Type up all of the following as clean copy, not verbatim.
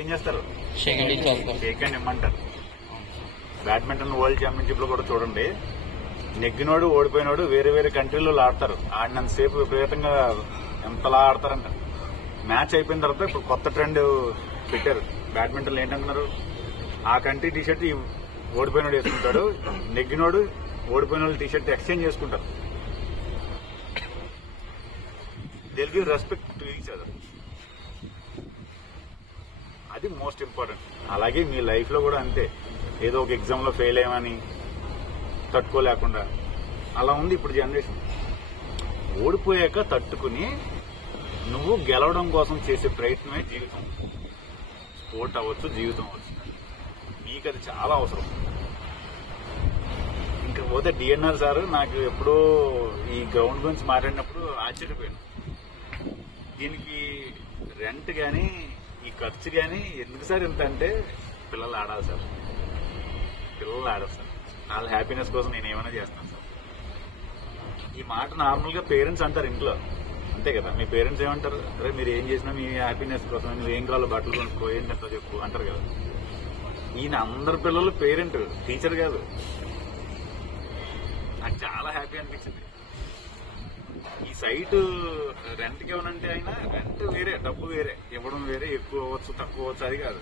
ఏం చేస్తారు? Shake hand ఇమ్మంటారు. బ్యాడ్మింటన్ వరల్డ్ ఛాంపియన్షిప్ లో కూడా చూడండి, నెగ్గినోడు ఓడిపోయినోడు వేరే వేరే కంట్రీలో ఆడతారు. ఆడినంతసేపు విపరీతంగా ఎంతలా ఆడతారంట. మ్యాచ్ అయిపోయిన తర్వాత ఇప్పుడు కొత్త ట్రెండ్ పెట్టారు బ్యాడ్మింటన్. ఏంటంటున్నారు, ఆ కంట్రీ టీషర్ట్ ఓడిపోయినోడు వేసుకుంటాడు, నెగ్గినోడు ఓడిపోయిన టీషర్ట్ ఎక్స్చేంజ్ చేసుకుంటారు. They will give respect to each other. అది మోస్ట్ ఇంపార్టెంట్. అలాగే మీ లైఫ్ లో కూడా అంతే. ఏదో ఒక ఎగ్జామ్ లో ఫెయిల్ అయ్యామని తట్టుకోలేకుండా అలా ఉంది ఇప్పుడు జనరేషన్. ఓడిపోయాక తట్టుకుని నువ్వు గెలవడం కోసం చేసే ప్రయత్నమే జీవితం. స్పోర్ట్ అవ్వచ్చు, జీవితం అవ్వచ్చు, నీకు అది చాలా అవసరం. ఇంకా పోతే డిఎన్ఆర్ సార్ నాకు ఎప్పుడో ఈ గ్రౌండ్ గురించి మాట్లాడినప్పుడు ఆశ్చర్యపోయాను. దీనికి రెంట్ గానీ ఈ ఖర్చు గానీ ఎందుకు సార్ ఇంత అంటే, పిల్లలు ఆడాలి సార్, పిల్లలు ఆడాలి సార్, వాళ్ళ హ్యాపీనెస్ కోసం నేను ఏమైనా చేస్తాను సార్. ఈ మాట నార్మల్ గా పేరెంట్స్ అంటారు ఇంట్లో, అంతే కదా. మీ పేరెంట్స్ ఏమంటారు, అరే మీరు ఏం చేసినా మీ హ్యాపీనెస్ కోసం, నువ్వు ఏం కావాలో బట్టలు కొనుక్కో, ఏం చెప్తా చెప్పు అంటారు కదా. ఈయన అందరి పిల్లలు పేరెంట్, టీచర్ కాదు. నాకు చాలా హ్యాపీ అనిపించింది. ఈ సైట్ రెంట్కి ఇవ్వనంటే ఆయన రెంట్ వేరే, డబ్బు వేరే, ఇవ్వడం వేరే, ఎక్కువ అవ్వచ్చు తక్కువ అవ్వచ్చు అది కాదు.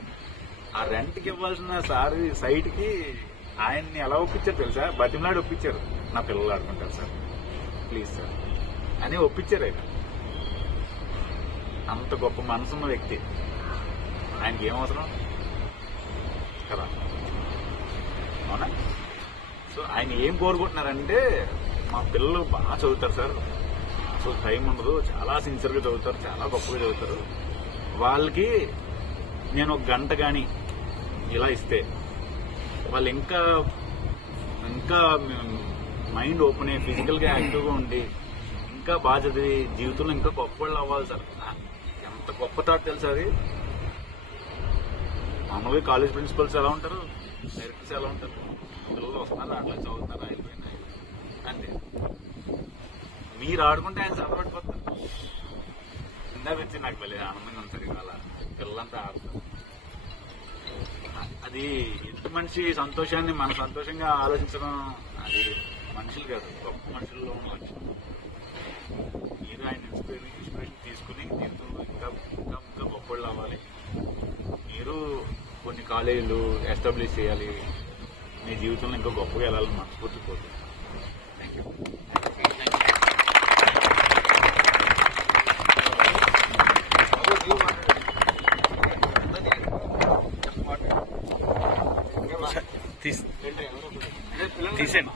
ఆ రెంట్కి ఇవ్వాల్సిన సార్ సైట్ కి ఆయన్ని ఎలా ఒప్పించారు తెలుసా? బతిమలాడి ఒప్పించారు. నా పిల్లలు ఆడుకుంటారు సార్, ప్లీజ్ సార్ అని ఒప్పించారు ఆయన. అంత గొప్ప మనసున్న వ్యక్తి. ఆయనకి ఏం అవసరం కదా, అవునా? సో ఆయన ఏం కోరుకుంటున్నారంటే, మా పిల్లలు బాగా చదువుతారు సార్, అసలు టైం ఉండదు, చాలా సిన్సియర్గా చదువుతారు, చాలా గొప్పగా చదువుతారు, వాళ్ళకి నేను ఒక గంట కానీ ఇలా ఇస్తే వాళ్ళు ఇంకా ఇంకా మైండ్ ఓపెన్ అయ్యి ఫిజికల్గా యాక్టివ్గా ఉండి ఇంకా బాగా చదివి జీవితంలో ఇంకా గొప్ప వాళ్ళు అవ్వాలి సార్. ఎంత గొప్ప థాట్ తెలుసు అది. మామూలుగా కాలేజ్ ప్రిన్సిపల్స్ ఎలా ఉంటారు, డైరెక్టర్స్ ఎలా ఉంటారు, పిల్లలు వస్తున్నారు, అట్లా చదువుతున్నారు, అయిపోయినాయి అంతే. మీరు ఆడుకుంటే ఆయన చదవడిపోతారు. ఇందాక వచ్చి నాకు మళ్ళీ ఆనందంగా ఉంటుంది ఇవాళ, పిల్లలంతా ఆడుతారు. అది ఎదుటి మనిషి సంతోషాన్ని మన సంతోషంగా ఆలోచించడం, అది మనుషులు కాదు, గొప్ప మనుషుల్లో ఉన్న మనిషి. మీరు ఆయన ఇన్స్పిరేషన్ తీసుకుని జీవితంలో ఇంకా ఇంకా ఇంకా గొప్పళ్ళు అవ్వాలి. మీరు కొన్ని కాలేజీలు ఎస్టాబ్లిష్ చేయాలి, మీ జీవితంలో ఇంకా గొప్పగా వెళ్ళాలని మనస్ఫూర్తి కోరుకుంటున్నాను. Thank you. తీసేయండి.